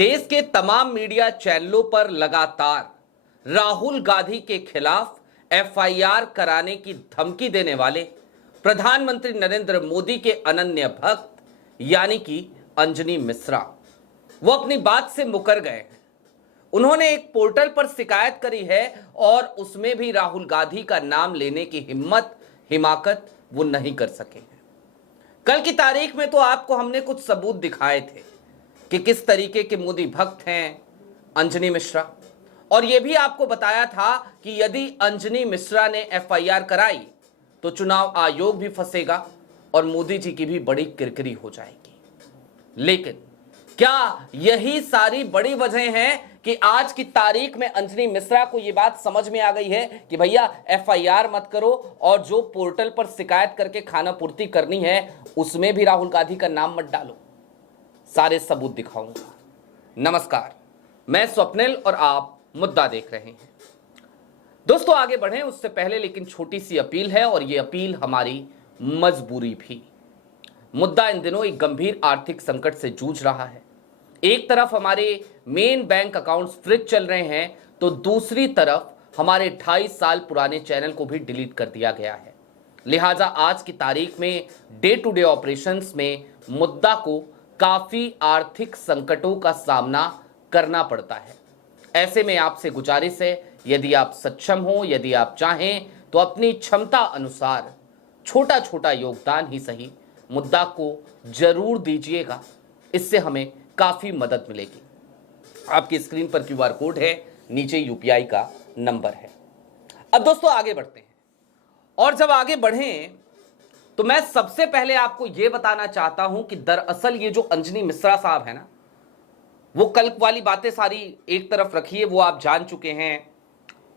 देश के तमाम मीडिया चैनलों पर लगातार राहुल गांधी के खिलाफ एफआईआर कराने की धमकी देने वाले प्रधानमंत्री नरेंद्र मोदी के अनन्य भक्त यानी कि अंजनी मिश्रा वो अपनी बात से मुकर गए हैं। उन्होंने एक पोर्टल पर शिकायत करी है और उसमें भी राहुल गांधी का नाम लेने की हिमाकत वो नहीं कर सके हैं। कल की तारीख में तो आपको हमने कुछ सबूत दिखाए थे कि किस तरीके के मोदी भक्त हैं अंजनी मिश्रा, और यह भी आपको बताया था कि यदि अंजनी मिश्रा ने एफआईआर कराई तो चुनाव आयोग भी फंसेगा और मोदी जी की भी बड़ी किरकिरी हो जाएगी। लेकिन क्या यही सारी बड़ी वजह है कि आज की तारीख में अंजनी मिश्रा को यह बात समझ में आ गई है कि भैया एफआईआर मत करो और जो पोर्टल पर शिकायत करके खाना पूर्ति करनी है उसमें भी राहुल गांधी का नाम मत डालो? सारे सबूत दिखाऊंगा। नमस्कार, मैं स्वप्निल और आप मुद्दा देख रहे हैं। दोस्तों आगे बढ़ें उससे पहले लेकिन छोटी सी अपील है, और ये अपील हमारी मजबूरी भी। मुद्दा इन दिनों एक गंभीर आर्थिक संकट से जूझ रहा है। एक तरफ हमारे मेन बैंक अकाउंट्स फ्रीज चल रहे हैं तो दूसरी तरफ हमारे 2.5 साल पुराने चैनल को भी डिलीट कर दिया गया है। लिहाजा आज की तारीख में डे टू डे ऑपरेशंस में मुद्दा को काफी आर्थिक संकटों का सामना करना पड़ता है। ऐसे में आपसे गुजारिश है, यदि आप सक्षम हो, यदि आप चाहें तो अपनी क्षमता अनुसार छोटा छोटा योगदान ही सही मुद्दा को जरूर दीजिएगा। इससे हमें काफी मदद मिलेगी। आपकी स्क्रीन पर क्यूआर कोड है, नीचे यूपीआई का नंबर है। अब दोस्तों आगे बढ़ते हैं, और जब आगे बढ़ें तो मैं सबसे पहले आपको यह बताना चाहता हूं कि दरअसल ये जो अंजनी मिश्रा साहब है ना, वो कल वाली बातें सारी एक तरफ रखिए, वो आप जान चुके हैं।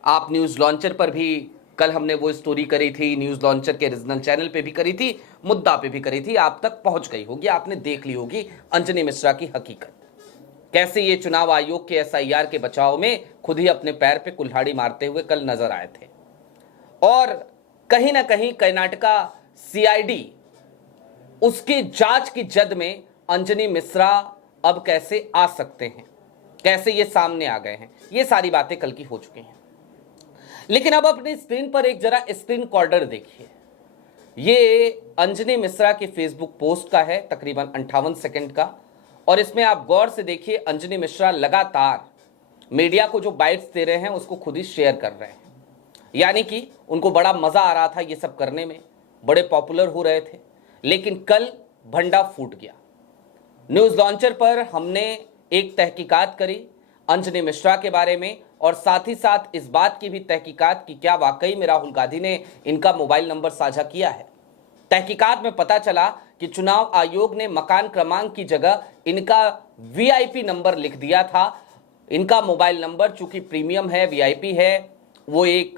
आप न्यूज लॉन्चर पर भी कल हमने वो स्टोरी करी थी, न्यूज लॉन्चर के रीजनल चैनल पे भी करी थी, मुद्दा पे भी करी थी, आप तक पहुंच गई होगी, आपने देख ली होगी अंजनी मिश्रा की हकीकत। कैसे ये चुनाव आयोग के एसआईआर के बचाव में खुद ही अपने पैर पे कुल्हाड़ी मारते हुए कल नजर आए थे। और कहीं ना कहीं कर्नाटका सीआईडी उसकी जांच की जद में अंजनी मिश्रा अब कैसे आ सकते हैं, कैसे ये सामने आ गए हैं, ये सारी बातें कल की हो चुकी हैं। लेकिन अब अपनी स्क्रीन पर एक जरा स्क्रीन कॉर्डर देखिए। ये अंजनी मिश्रा की फेसबुक पोस्ट का है, तकरीबन 58 सेकंड का, और इसमें आप गौर से देखिए अंजनी मिश्रा लगातार मीडिया को जो बाइट्स दे रहे हैं उसको खुद ही शेयर कर रहे हैं। यानी कि उनको बड़ा मजा आ रहा था ये सब करने में, बड़े पॉपुलर हो रहे थे। लेकिन कल भंडा फूट गया। न्यूज लॉन्चर पर हमने एक तहकीकात करी अंजनी मिश्रा के बारे में, और साथ ही साथ इस बात की भी तहकीकात की क्या वाकई में राहुल गांधी ने इनका मोबाइल नंबर साझा किया है। तहकीकात में पता चला कि चुनाव आयोग ने मकान क्रमांक की जगह इनका वीआईपी नंबर लिख दिया था। इनका मोबाइल नंबर चूंकि प्रीमियम है, वीआईपी है, वो एक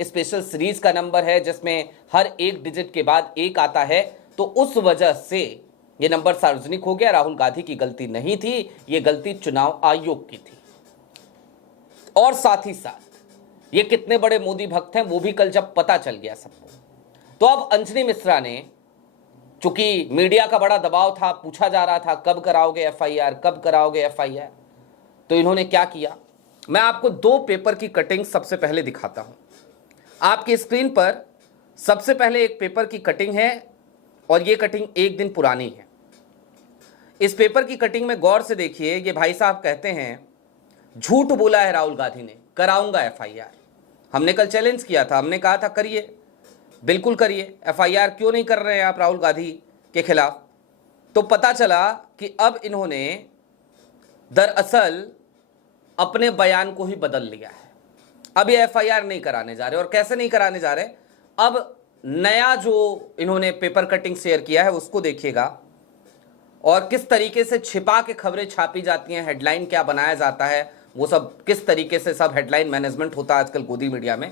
स्पेशल सीरीज का नंबर है जिसमें हर एक डिजिट के बाद एक आता है, तो उस वजह से ये नंबर सार्वजनिक हो गया। राहुल गांधी की गलती नहीं थी, ये गलती चुनाव आयोग की थी। और साथ ही साथ ये कितने बड़े मोदी भक्त हैं वो भी कल जब पता चल गया सबको, तो अब अंजनी मिश्रा ने, चूंकि मीडिया का बड़ा दबाव था, पूछा जा रहा था कब कराओगे एफआईआर, कब कराओगे एफआईआर, तो इन्होंने क्या किया, मैं आपको 2 पेपर की कटिंग सबसे पहले दिखाता हूं। आपकी स्क्रीन पर सबसे पहले एक पेपर की कटिंग है, और ये कटिंग 1 दिन पुरानी है। इस पेपर की कटिंग में गौर से देखिए। ये भाई साहब कहते हैं झूठ बोला है राहुल गांधी ने, कराऊंगा एफआईआर। हमने कल चैलेंज किया था, हमने कहा था करिए, बिल्कुल करिए, एफआईआर क्यों नहीं कर रहे हैं आप राहुल गांधी के खिलाफ। तो पता चला कि अब इन्होंने दरअसल अपने बयान को ही बदल लिया है। अब ये एफआईआर नहीं कराने जा रहे। और कैसे नहीं कराने जा रहे, अब नया जो इन्होंने पेपर कटिंग शेयर किया है उसको देखिएगा, और किस तरीके से छिपा के खबरें छापी जाती हैं, हेडलाइन क्या बनाया जाता है, वो सब किस तरीके से सब हेडलाइन मैनेजमेंट होता है आजकल गोदी मीडिया में,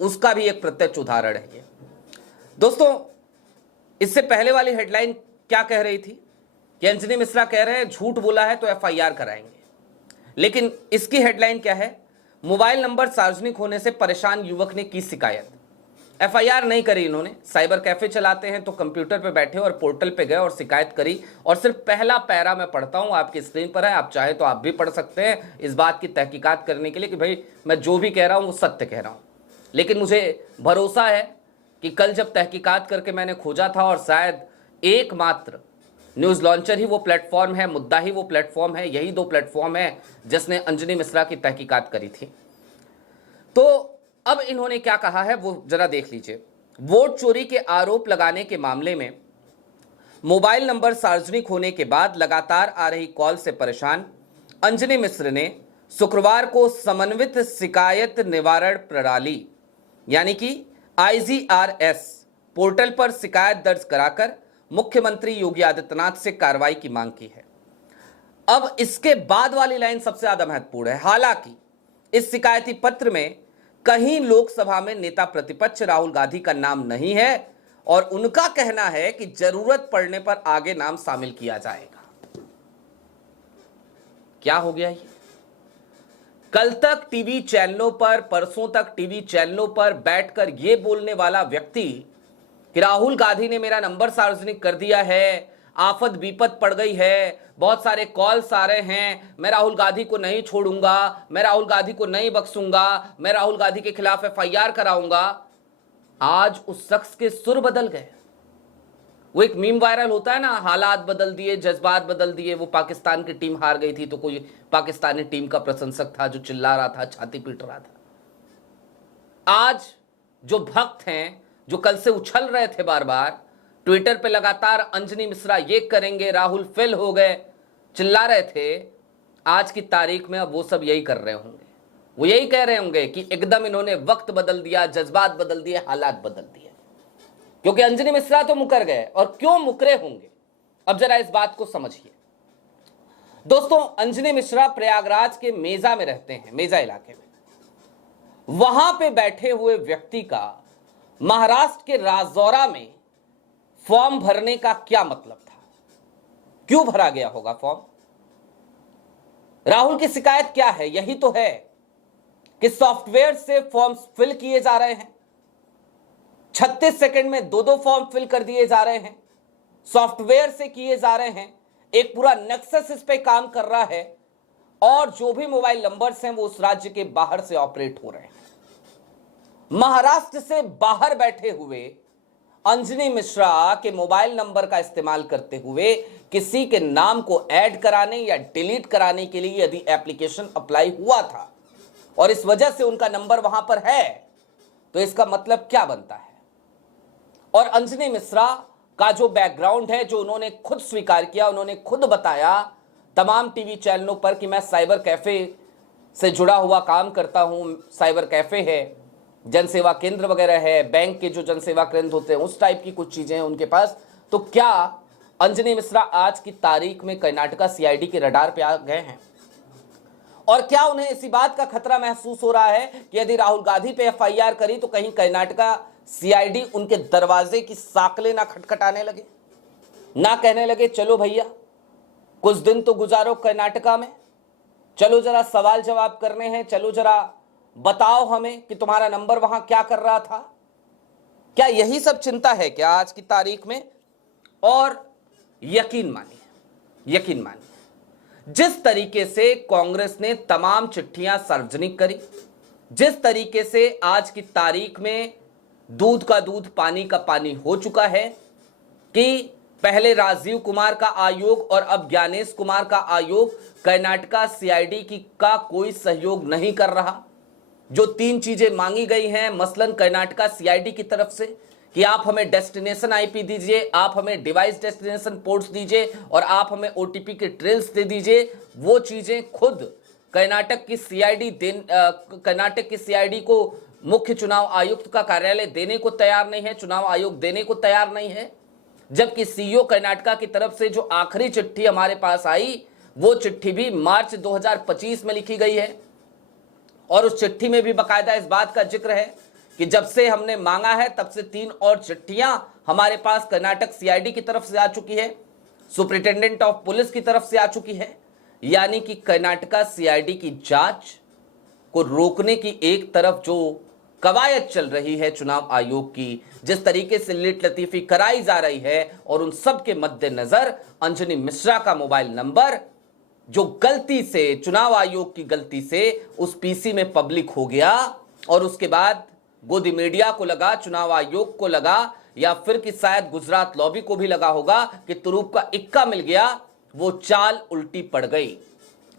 उसका भी एक प्रत्यक्ष उदाहरण है ये। दोस्तों इससे पहले वाली हेडलाइन क्या कह रही थी कि अंजनी मिश्रा कह रहे हैं झूठ बोला है तो एफआईआर कराएंगे। लेकिन इसकी हेडलाइन क्या है, मोबाइल नंबर सार्वजनिक होने से परेशान युवक ने की शिकायत। एफआईआर नहीं करी इन्होंने, साइबर कैफे चलाते हैं तो कंप्यूटर पे बैठे और पोर्टल पे गए और शिकायत करी। और सिर्फ पहला पैरा मैं पढ़ता हूं, आपकी स्क्रीन पर है, आप चाहे तो आप भी पढ़ सकते हैं इस बात की तहकीकात करने के लिए कि भाई मैं जो भी कह रहा हूं वो सत्य कह रहा हूं। लेकिन मुझे भरोसा है कि कल जब तहकीकात करके मैंने खोजा था, और शायद एकमात्र न्यूज लॉन्चर ही वो प्लेटफॉर्म है, मुद्दा ही वो प्लेटफॉर्म है, यही 2 प्लेटफॉर्म है जिसने अंजनी मिश्रा की तहकीकात करी थी। तो अब इन्होंने क्या कहा है वो जरा देख लीजिए। वोट चोरी के आरोप लगाने के मामले में मोबाइल नंबर सार्वजनिक होने के बाद लगातार आ रही कॉल से परेशान अंजनी मिश्र ने शुक्रवार को समन्वित शिकायत निवारण प्रणाली यानी कि IGRS पोर्टल पर शिकायत दर्ज कराकर मुख्यमंत्री योगी आदित्यनाथ से कार्रवाई की मांग की है। अब इसके बाद वाली लाइन सबसे ज्यादा महत्वपूर्ण है। हालांकि इस शिकायती पत्र में कहीं लोकसभा में नेता प्रतिपक्ष राहुल गांधी का नाम नहीं है और उनका कहना है कि जरूरत पड़ने पर आगे नाम शामिल किया जाएगा। क्या हो गया ये? कल तक टीवी चैनलों पर, परसों तक टीवी चैनलों पर बैठकर यह बोलने वाला व्यक्ति कि राहुल गांधी ने मेरा नंबर सार्वजनिक कर दिया है, आफत विपत पड़ गई है, बहुत सारे कॉल्स आ रहे हैं, मैं राहुल गांधी को नहीं छोड़ूंगा, मैं राहुल गांधी को नहीं बख्शूंगा, मैं राहुल गांधी के खिलाफ FIR कराऊंगा। आज उस शख्स के सुर बदल गए। वो एक मीम वायरल होता है ना, हालात बदल दिए, जज्बात बदल दिए। वो पाकिस्तान की टीम हार गई थी तो कोई पाकिस्तानी टीम का प्रशंसक था जो चिल्ला रहा था, छाती पीट रहा था। आज जो भक्त हैं, जो कल से उछल रहे थे बार बार ट्विटर पे लगातार अंजनी मिश्रा ये करेंगे, राहुल फेल हो गए, चिल्ला रहे थे, आज की तारीख में अब वो सब यही कर रहे होंगे। वो यही कह रहे होंगे कि एकदम इन्होंने वक्त बदल दिया, जज्बात बदल दिए, हालात बदल दिए। क्योंकि अंजनी मिश्रा तो मुकर गए, और क्यों मुकरे होंगे अब जरा इस बात को समझिए। दोस्तों, अंजनी मिश्रा प्रयागराज के मेजा में रहते हैं, मेजा इलाके में। वहां पे बैठे हुए व्यक्ति का महाराष्ट्र के राजौरा में फॉर्म भरने का क्या मतलब था? क्यों भरा गया होगा फॉर्म? राहुल की शिकायत क्या है? यही तो है कि सॉफ्टवेयर से फॉर्म्स फिल किए जा रहे हैं, 36 सेकंड में 2-2 फॉर्म फिल कर दिए जा रहे हैं, सॉफ्टवेयर से किए जा रहे हैं। एक पूरा नेक्सस इस पे काम कर रहा है, और जो भी मोबाइल नंबर्स हैं वो उस राज्य के बाहर से ऑपरेट हो रहे हैं। महाराष्ट्र से बाहर बैठे हुए अंजनी मिश्रा के मोबाइल नंबर का इस्तेमाल करते हुए किसी के नाम को ऐड कराने या डिलीट कराने के लिए यदि एप्लीकेशन अप्लाई हुआ था और इस वजह से उनका नंबर वहां पर है, तो इसका मतलब क्या बनता है? और अंजनी मिश्रा का जो बैकग्राउंड है, जो उन्होंने खुद स्वीकार किया, उन्होंने खुद बताया तमाम टीवी चैनलों पर कि मैं साइबर कैफे से जुड़ा हुआ काम करता हूं, साइबर कैफे है, जनसेवा केंद्र वगैरह है, बैंक के जो जनसेवा केंद्र होते हैं उस टाइप की कुछ चीजें हैं उनके पास। तो क्या अंजनी मिश्रा आज की तारीख में कर्नाटका CID के रडार पे आ गए हैं? और क्या उन्हें इसी बात का खतरा महसूस हो रहा है कि यदि राहुल गांधी पे FIR करी तो कहीं कर्नाटका CID उनके दरवाजे की साकलें ना खटखटाने लगे, ना कहने लगे चलो भैया कुछ दिन तो गुजारो कर्नाटका में, चलो जरा सवाल जवाब करने हैं, चलो जरा बताओ हमें कि तुम्हारा नंबर वहां क्या कर रहा था? क्या यही सब चिंता है क्या आज की तारीख में? और यकीन मानिए, जिस तरीके से कांग्रेस ने तमाम चिट्ठियां सार्वजनिक करी, जिस तरीके से आज की तारीख में दूध का दूध पानी का पानी हो चुका है कि पहले राजीव कुमार का आयोग और अब ज्ञानेश कुमार का आयोग कर्नाटका CID का कोई सहयोग नहीं कर रहा। जो 3 चीजें मांगी गई हैं, मसलन कर्नाटका CID की तरफ से कि आप हमें डेस्टिनेशन IP दीजिए, आप हमें डिवाइस डेस्टिनेशन पोर्ट्स दीजिए और आप हमें OTP के ट्रेल्स दे दीजिए, वो चीजें खुद कर्नाटक की CID को मुख्य चुनाव आयुक्त का कार्यालय देने को तैयार नहीं है, चुनाव आयोग देने को तैयार नहीं है। जबकि CEO कर्नाटका की तरफ से जो आखिरी चिट्ठी हमारे पास आई, वो चिट्ठी भी मार्च 2025 में लिखी गई है, और उस चिट्ठी में भी बाकायदा इस बात का जिक्र है कि जब से हमने मांगा है तब से 3 और चिट्ठियां हमारे पास कर्नाटक CID की तरफ से आ चुकी है, सुपरिटेंडेंट ऑफ पुलिस की तरफ से आ चुकी है। यानी कि कर्नाटका CID की जांच को रोकने की एक तरफ जो कवायद चल रही है चुनाव आयोग की, जिस तरीके से लिट लतीफी कराई जा रही है, और उन सब के मद्देनजर अंजनी मिश्रा का मोबाइल नंबर जो गलती से, चुनाव आयोग की गलती से उस पीसी में पब्लिक हो गया, और उसके बाद गोदी मीडिया को लगा, चुनाव आयोग को लगा, या फिर कि शायद गुजरात लॉबी को भी लगा होगा कि तुरूप का इक्का मिल गया, वो चाल उल्टी पड़ गई।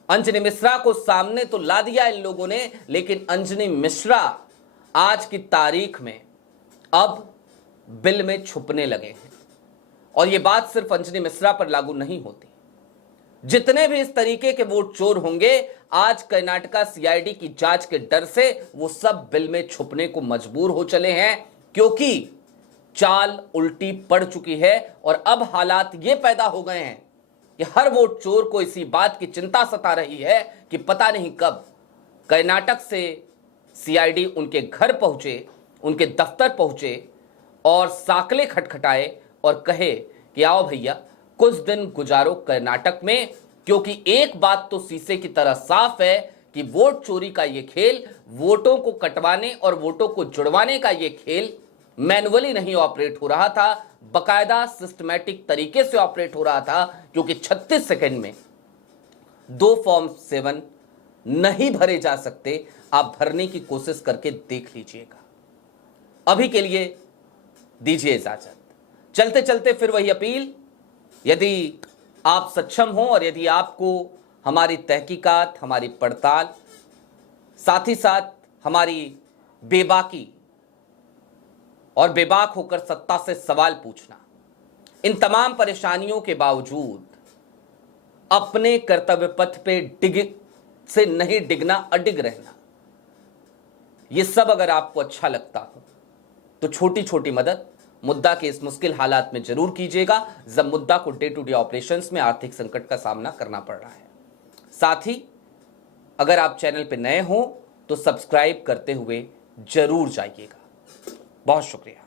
अंजनी मिश्रा को सामने तो ला दिया इन लोगों ने, लेकिन अंजनी मिश्रा आज की तारीख में अब बिल में छुपने लगे हैं। और यह बात सिर्फ अंजनी मिश्रा पर लागू नहीं होती, जितने भी इस तरीके के वोट चोर होंगे, आज कर्नाटका सीआईडी की जांच के डर से वो सब बिल में छुपने को मजबूर हो चले हैं, क्योंकि चाल उल्टी पड़ चुकी है। और अब हालात ये पैदा हो गए हैं कि हर वोट चोर को इसी बात की चिंता सता रही है कि पता नहीं कब कर्नाटक से सीआईडी उनके घर पहुंचे, उनके दफ्तर पहुंचे और साकले खटखटाए और कहे कि आओ भैया कुछ दिन गुजारो कर्नाटक में, क्योंकि एक बात तो शीशे की तरह साफ है कि वोट चोरी का ये खेल, वोटों को कटवाने और वोटों को जुड़वाने का ये खेल मैनुअली नहीं ऑपरेट हो रहा था, बकायदा सिस्टमैटिक तरीके से ऑपरेट हो रहा था, क्योंकि 36 सेकंड में 2 फॉर्म 7 नहीं भरे जा सकते। आप भरने की कोशिश करके देख लीजिएगा। अभी के लिए दीजिए इजाजत। चलते चलते फिर वही अपील, यदि आप सक्षम हो और यदि आपको हमारी तहकीकात, हमारी पड़ताल, साथ ही साथ हमारी बेबाकी और बेबाक होकर सत्ता से सवाल पूछना, इन तमाम परेशानियों के बावजूद अपने कर्तव्य पथ पे से नहीं डिगना, अडिग रहना, ये सब अगर आपको अच्छा लगता हो तो छोटी छोटी मदद मुद्दा के इस मुश्किल हालात में जरूर कीजिएगा, जब मुद्दा को डे टू डे ऑपरेशंस में आर्थिक संकट का सामना करना पड़ रहा है। साथ ही अगर आप चैनल पे नए हो तो सब्सक्राइब करते हुए जरूर जाइएगा। बहुत शुक्रिया।